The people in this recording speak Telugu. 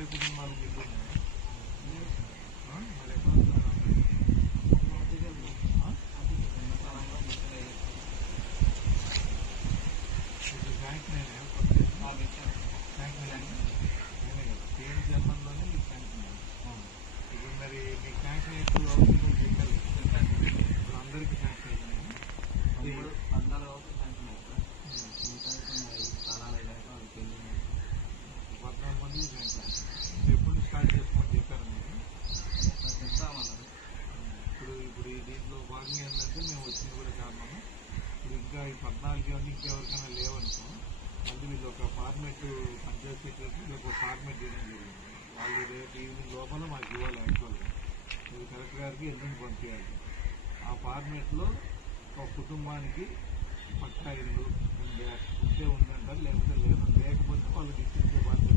20 కుటుంబాలకు ఇల్లు ఉన్నాయి. మరి ఎక్కడ వస్తున్నారు? శాంక్షన్ అయినా కేంద్ర జర్మన్లోనే మీకు శాంక్షన్ అయింది. ఇప్పుడు మరి మీకు శాంక్షన్ ఎక్కువ అవుతుంది చెప్పారు. ఇప్పుడు అందరికీ శాంక్షన్ అయిపోయింది. ఇప్పుడు 14 అవుతుంది శాంక్షన్ అవుతుంది. 14 మంది శాంక్షన్. ఎప్పుడు స్టార్ట్ చేసుకోమని చెప్పారు మీకు? చెప్తామన్నారు. ఇప్పుడు ఈ దీంట్లో భాగంగా ఏంటంటే మేము వచ్చింది కూడా కారణము ఇప్పుడు ఇంకా ఈ 14 మంది ఇంకెవరికైనా లేవనుకో మళ్ళీ వీళ్ళు ఒక ఫార్మేట్ పంచాయత్ సెక్రటరీ వీళ్ళకి ఒక ఫార్మేట్ ఇవ్వడం జరిగింది. వాళ్ళు రేపు ఈవినింగ్ లోపల మాకు ఇవ్వాలి. యాక్చువల్గా మీరు కలెక్టర్ గారికి ఎల్లుండి పంపించాలి. ఆ ఫార్మేట్లో ఒక కుటుంబానికి పక్కా ఇల్లు ఉంటే ఉందంటారు, లేకపోతే లేదు. లేకపోతే వాళ్ళు డిస్ట్రిక్ట్ బాధ్యత